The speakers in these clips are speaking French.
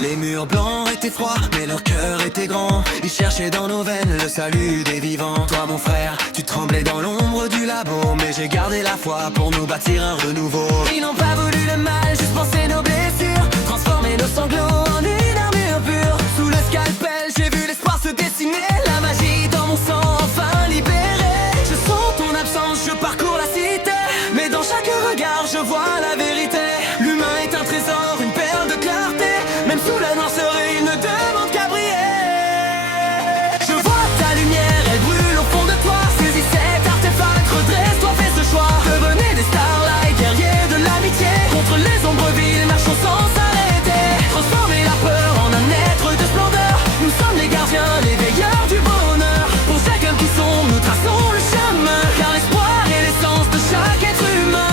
Les murs blancs étaient froids, mais leur cœur était grand. Ils cherchaient dans nos veines le salut des vivants. Toi mon frère, tu tremblais dans l'ombre du labo, mais j'ai gardé la foi pour nous bâtir un renouveau. Ils n'ont pas voulu le mal, juste penser nos blessures, transformer nos sanglots en une armure pure. Sous le scalpel, j'ai vu l'espoir se dessiner, la magie dans mon sang enfin libérée. Je sens ton absence, je parcours la cité, mais dans chaque regard je vois la vérité. L'humain est un trésor, une perle de clarté, même sous la noirceur il ne demande qu'à briller. Je vois ta lumière, elle brûle au fond de toi. Saisis cet artefact, redresse-toi, fais ce choix. Devenez des starlights, guerriers de l'amitié. Contre les ombres viles, marchons sans s'arrêter. Transformer la peur en un être de splendeur. Nous sommes les gardiens, les veilleurs du bonheur. Pour chacun qui sombre, nous traçons le chemin, car l'espoir est l'essence de chaque être humain.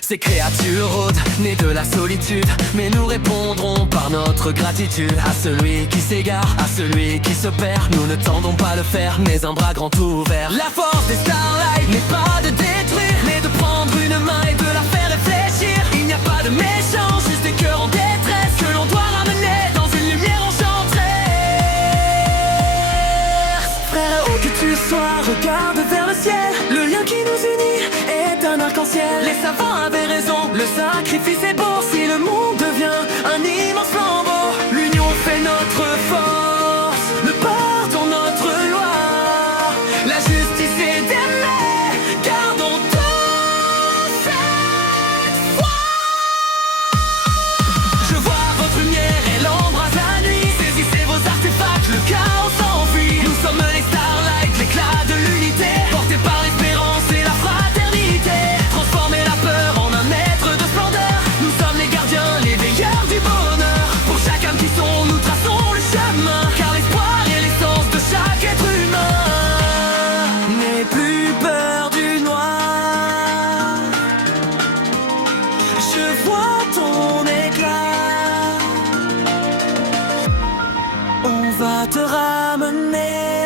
Ces créatures rôdent, nées de la solitude, mais nous répondrons par notre gratitude. À celui qui s'égare, à celui qui se perd, nous ne tendons pas le faire, mais un bras grand ouvert. La force des starlights n'est pas de détruire, mais de prendre une main et de la faire réfléchir. Il n'y a pas de méchants, juste des cœurs en détresse, que l'on doit ramener dans une lumière enchanteresse. Frère, où que tu sois, regarde vers le ciel. Le lien qui nous unit est un arc-en-ciel. Les savants avaient raison, le sacrifice est beau. Si le monde devient un immense flambeau, l'union fait notre force, le pardon notre loi. La justice est d'aimer, gardons tous cette foi. Je vois votre lumière, elle embrase la nuit. Saisissez vos artefacts, le chaos s'enfuit. Nous sommes les starlights, l'éclat de l'unité, portés par l'espérance et la fraternité. Transformer la peur en un être de splendeur. Nous sommes les gardiens, les veilleurs du bonheur. Pour chaque âme qui sombre, nous traçons le chemin, car l'espoir est l'essence de chaque être humain. N'aie plus peur du noir, je vois ton éclat. On va te ramener